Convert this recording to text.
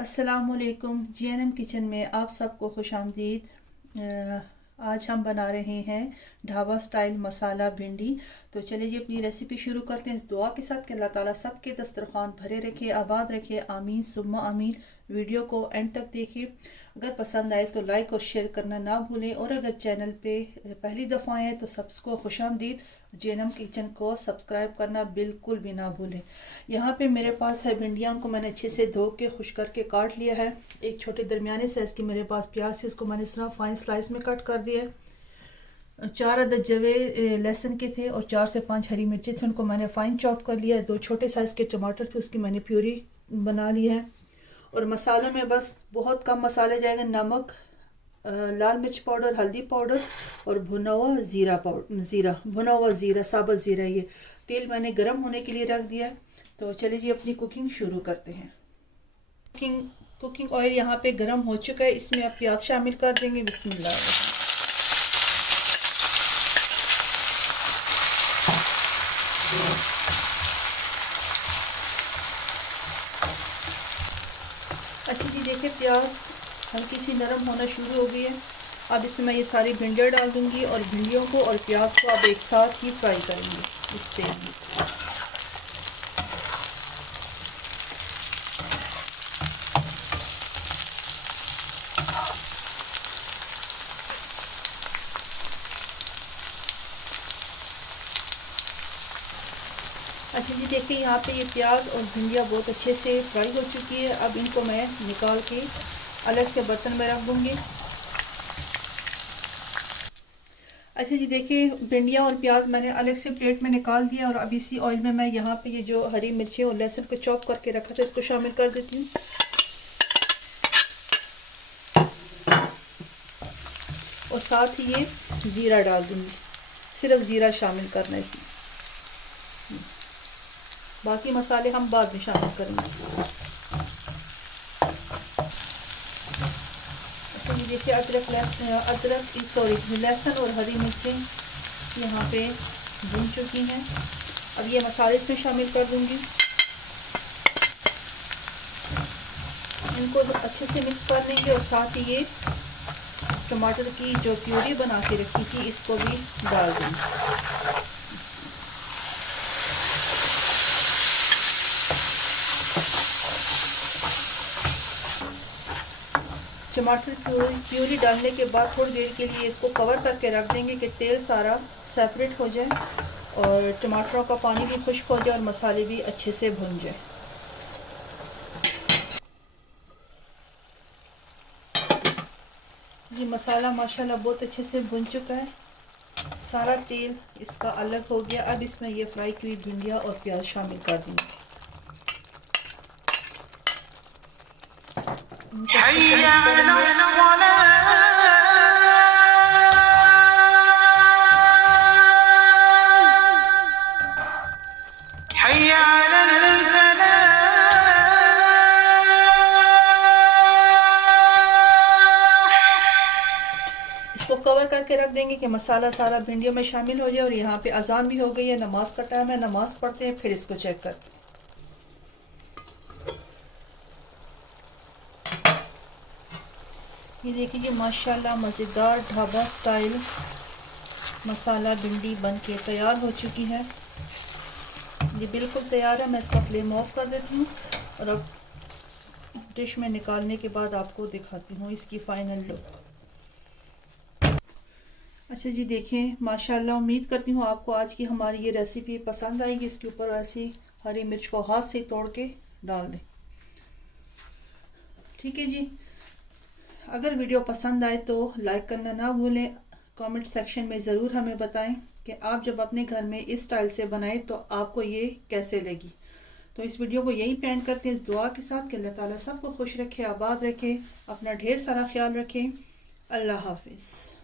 अस्सलामुअलैकुम। GNM kitchen में आप सबको खुश आमदीद। आज हम बना रहे हैं ढाबा स्टाइल मसाला भिंडी। तो चलिए जी अपनी रेसिपी शुरू करते हैं इस दुआ के साथ कि अल्लाह ताला सबके दस्तरखान भरे रखे, आबाद रखे, आमीन सुम्मा आमीन। वीडियो को एंड तक देखिए। अगर पसंद आए तो लाइक और शेयर करना ना भूलें, और अगर चैनल पे पहली दफ़ा आए तो सबको खुश आमदीद। जीएनएम किचन को सब्सक्राइब करना बिल्कुल भी ना भूलें। यहाँ पे मेरे पास है भिंडियाँ को मैंने अच्छे से धो के खुश करके काट लिया है। एक छोटे दरमियाने साइज़ की मेरे पास प्याज है, उसको मैंने इस तरह फाइन स्लाइस में कट कर दिया है। 4 अदद जवे लहसुन के थे और 4 से 5 हरी मिर्ची थे, उनको मैंने फाइन चॉप कर लिया है। 2 छोटे साइज़ के टमाटर थे, उसकी मैंने प्यूरी बना ली है। और मसालों में बस बहुत कम मसाले जाएंगे, नमक, लाल मिर्च पाउडर, हल्दी पाउडर और भुना हुआ भुना हुआ ज़ीरा, साबुत ज़ीरा। ये तेल मैंने गरम होने के लिए रख दिया है। तो चलिए जी अपनी कुकिंग शुरू करते हैं। कुकिंग ऑयल यहाँ पे गरम हो चुका है, इसमें आप प्याज शामिल कर देंगे। बिस्मिल्लाह। अच्छा जी देखिए प्याज हल्की सी नरम होना शुरू हो गई है। अब इसमें मैं ये सारी भिंडियाँ डाल दूंगी और भिंडियों को और प्याज को अब एक साथ ही फ्राई करेंगे इस तेल में। अच्छा जी देखिए यहाँ पे ये प्याज और भिंडियाँ बहुत अच्छे से फ्राई हो चुकी है। अब इनको मैं निकाल के अलग से बर्तन में रख दूँगी। अच्छा जी देखिए भिंडियाँ और प्याज मैंने अलग से प्लेट में निकाल दिया, और अब इसी ऑयल में मैं यहाँ पे ये जो हरी मिर्ची और लहसुन को चॉप करके रखा था इसको शामिल कर देती हूँ। और साथ ही ये ज़ीरा डाल दूँगी, सिर्फ ज़ीरा शामिल करना है इसमें, बाकी मसाले हम बाद में शामिल करेंगे। अच्छा ये देखिए लहसुन और हरी मिर्चें यहाँ पे भून चुकी हैं। अब ये मसाले इसमें शामिल कर दूंगी। इनको अच्छे से मिक्स कर लेंगे और साथ ही ये टमाटर की जो प्यूरी बना के रखी थी इसको भी डाल देंगे। टमाटर प्यूरी डालने के बाद थोड़ी देर के लिए इसको कवर करके रख देंगे कि तेल सारा सेपरेट हो जाए और टमाटरों का पानी भी खुश्क हो जाए और मसाले भी अच्छे से भुन जाए। ये मसाला माशाल्लाह बहुत अच्छे से भुन चुका है, सारा तेल इसका अलग हो गया। अब इसमें ये फ्राई की हुई भिंडियाँ और प्याज शामिल कर देंगे। इसको कवर करके रख देंगे कि मसाला सारा भिंडियों में शामिल हो जाए। और यहाँ पे अजान भी हो गई है, नमाज का टाइम है, नमाज पढ़ते हैं फिर इसको चेक करते हैं। ये देखिए माशाल्लाह मज़ेदार ढाबा स्टाइल मसाला भिंडी बन के तैयार हो चुकी है। ये बिल्कुल तैयार है। मैं इसका फ्लेम ऑफ कर देती हूँ और अब डिश में निकालने के बाद आपको दिखाती हूँ इसकी फाइनल लुक। अच्छा जी देखें माशाल्लाह, उम्मीद करती हूँ आपको आज की हमारी ये रेसिपी पसंद आएगी। इसके ऊपर ऐसी हरी मिर्च को हाथ से तोड़ के डाल दें। ठीक है जी, अगर वीडियो पसंद आए तो लाइक करना ना भूलें। कमेंट सेक्शन में ज़रूर हमें बताएं कि आप जब अपने घर में इस स्टाइल से बनाएं तो आपको ये कैसे लगी। तो इस वीडियो को यहीं पे एंड करते हैं इस दुआ के साथ कि अल्लाह ताला सबको खुश रखे, आबाद रखे, अपना ढेर सारा ख्याल रखें। अल्लाह हाफिज़।